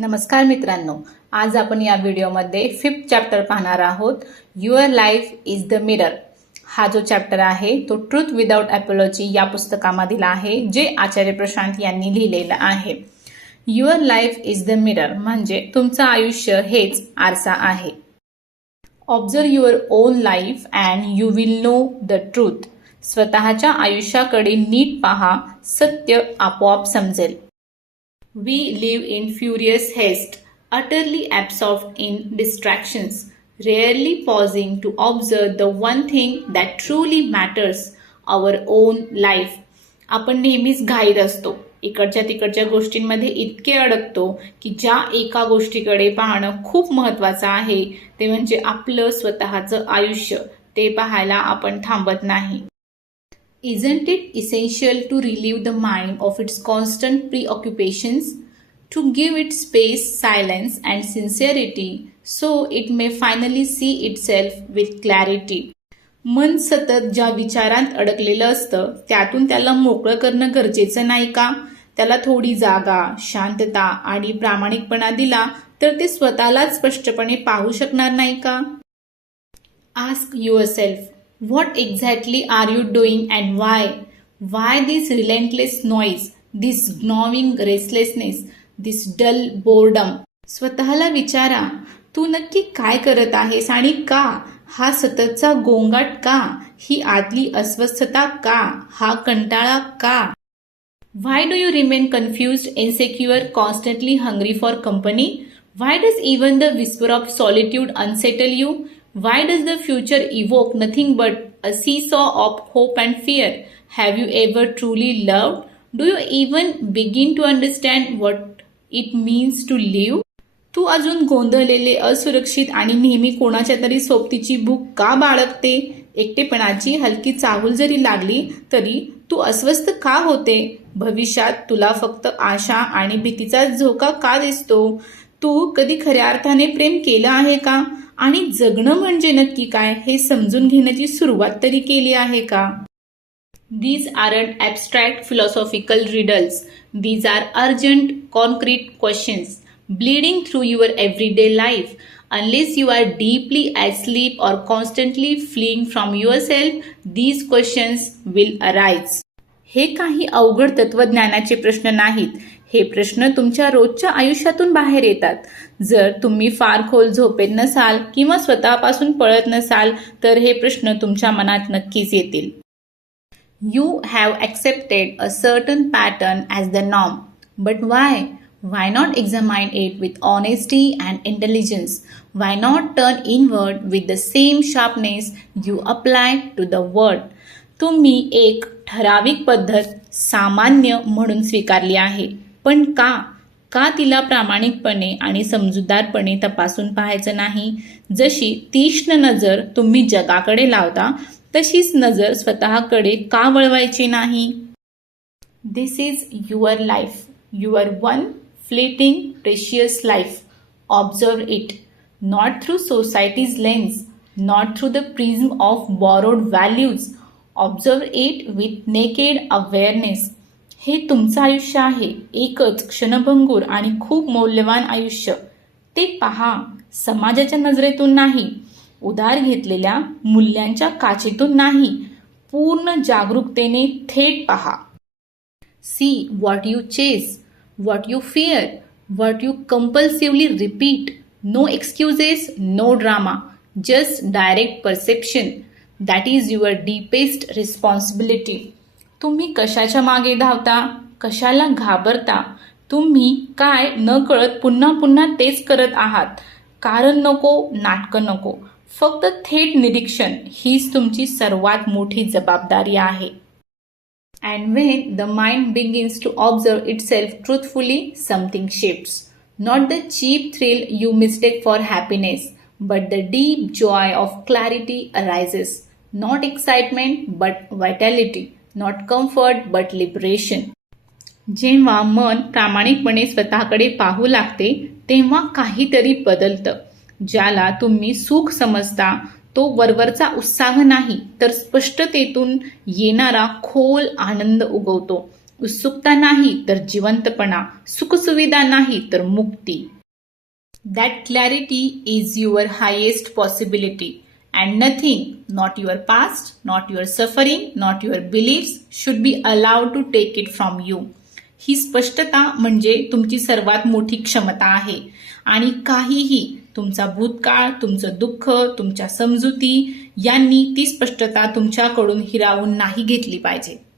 नमस्कार मित्रांनो, आज आपण या व्हिडिओमध्ये 5th चॅप्टर पाहणार आहोत. Your life is the mirror. हा जो चॅप्टर आहे तो ट्रुथ विदाउट अपॉलॉजी या पुस्तकामधील आहे, जे आचार्य प्रशांत यांनी लिहिलेलं आहे. Your life is the mirror म्हणजे तुमचं आयुष्य हेच आरसा आहे. Observe your on life and you will know the truth. स्वतःच्या आयुष्याकडे नीट पहा, सत्य आपोआप समजेल. We live in furious haste, utterly absorbed in distractions, rarely pausing to observe the one thing that truly matters, our own life. आपण नेहमीच घाईत असतो, इकडच्या तिकडच्या गोष्टींमध्ये इतके अडकतो की ज्या एका गोष्टीकडे पाहणं खूप महत्त्वाचं आहे ते म्हणजे आपलं स्वतःचं आयुष्य, ते पाहायला आपण थांबत नाही. Isn't it essential to relieve the mind of its constant preoccupations, to give it space, silence, and sincerity, so it may finally see itself with clarity? मन सतत ज्या विचारांत अडकलेलं असतं त्यातून त्याला मोकळं करणं गरजेचं नाही का? त्याला थोडी जागा, शांतता आणि प्रामाणिकपणा दिला तर ते स्वतःलाच स्पष्टपणे पाहू शकणार नाही का? Ask yourself, what exactly are you doing and why? Why this relentless noise, this gnawing restlessness, this dull boredom? स्वतःला विचारा, तू नक्की काय करत आहेस आणि का? हा सततचा गोंगाट का? ही आतली अस्वस्थता का? हा कंटाळा का? Why do you remain confused, insecure, constantly hungry for company? Why does even the whisper of solitude unsettle you? Why does the future evoke nothing but a seesaw of hope and fear? Have you ever truly loved? Do you even begin to understand what it means to live? तू अजून गोंधळलेले, असुरक्षित आणि नेहमी कोणाच्या तरी सोबतीची भूक का बाळगते? एकटेपणाची हलकी चाहूल जरी लागली तरी तू अस्वस्थ का होते? भविष्यात तुला फक्त आशा आणि भीतीचा झोका का दिसतो? तू कधी खऱ्या अर्थाने प्रेम केलं आहे का? आणि जगणं म्हणजे नक्की काय हे समजून घेण्याची सुरुवात तरी केली आहे का? These aren't abstract philosophical riddles. These are urgent, concrete questions, bleeding through your everyday life. Unless you are deeply asleep or constantly fleeing from yourself, these questions will arise. हे काही अवघड तत्वज्ञानाचे प्रश्न नाहीत. हे प्रश्न तुमच्या रोजच्या आयुष्यातून बाहेर येतात. जर तुम्ही फार खोल झोपेत नसाल किंवा स्वतःपासून पळत नसाल तर हे प्रश्न तुमच्या मनात नक्कीच येतील. You have accepted a certain pattern as the norm. But why? Why not examine it with honesty and intelligence? Why not turn inward with the same sharpness you apply to the world? तुम्ही एक ठराविक पद्धत सामान्य म्हणून स्वीकारली आहे, पण का? का तिला प्रामाणिकपणे आणि समजूतदारपणे तपासून पाहायचं नाही? जशी तीक्ष्ण नजर तुम्ही जगाकडे लावता तशीच नजर स्वतःकडे का वळवायची नाही? This is your life, your one fleeting precious life. Observe it, not through society's lens, not through the prism of borrowed values. Observe it with naked awareness. हे तुमचं आयुष्य आहे, एकच क्षणभंगूर आणि खूप मौल्यवान आयुष्य. ते पहा, समाजाच्या नजरेतून नाही, उधार घेतलेल्या मूल्यांच्या काचेतून नाही, पूर्ण जागरूकतेने थेट पहा. See what you chase, what you fear, what you compulsively repeat. No excuses, no drama, just direct perception. That is your deepest responsibility. तुम्ही कशाच्या मागे धावता? कशाला घाबरता? तुम्ही काय न कळत पुन्हा पुन्हा तेच करत आहात? कारण नको, नाटकं नको, फक्त थेट निरीक्षण हीच तुमची सर्वात मोठी जबाबदारी आहे. And when the mind begins to observe itself truthfully, something shifts. Not the cheap thrill you mistake for happiness, but the deep joy of clarity arises. Not excitement but vitality, not comfort but liberation. जेव्हा मन प्रामाणिकपणे स्वतःकडे पाहू लागते तेव्हा काहीतरी बदलतं. ज्याला तुम्ही सुख समजता तो वरवरचा उत्साह नाही तर स्पष्टतेतून येणारा खोल आनंद उगवतो. उत्सुकता नाही तर जिवंतपणा, सुखसुविधा नाही तर मुक्ती. That clarity is your highest possibility, and nothing, not your past, not your suffering, not your beliefs, should be allowed to take it from you. ही स्पष्टता म्हणजे तुमची सर्वात मोठी क्षमता आहे आणि काहीही, तुमचा भूतकाळ, तुमचं दुःख, तुमच्या समजुती यांनी ती स्पष्टता तुमच्याकडून हिरावून नाही घेतली पाहिजे.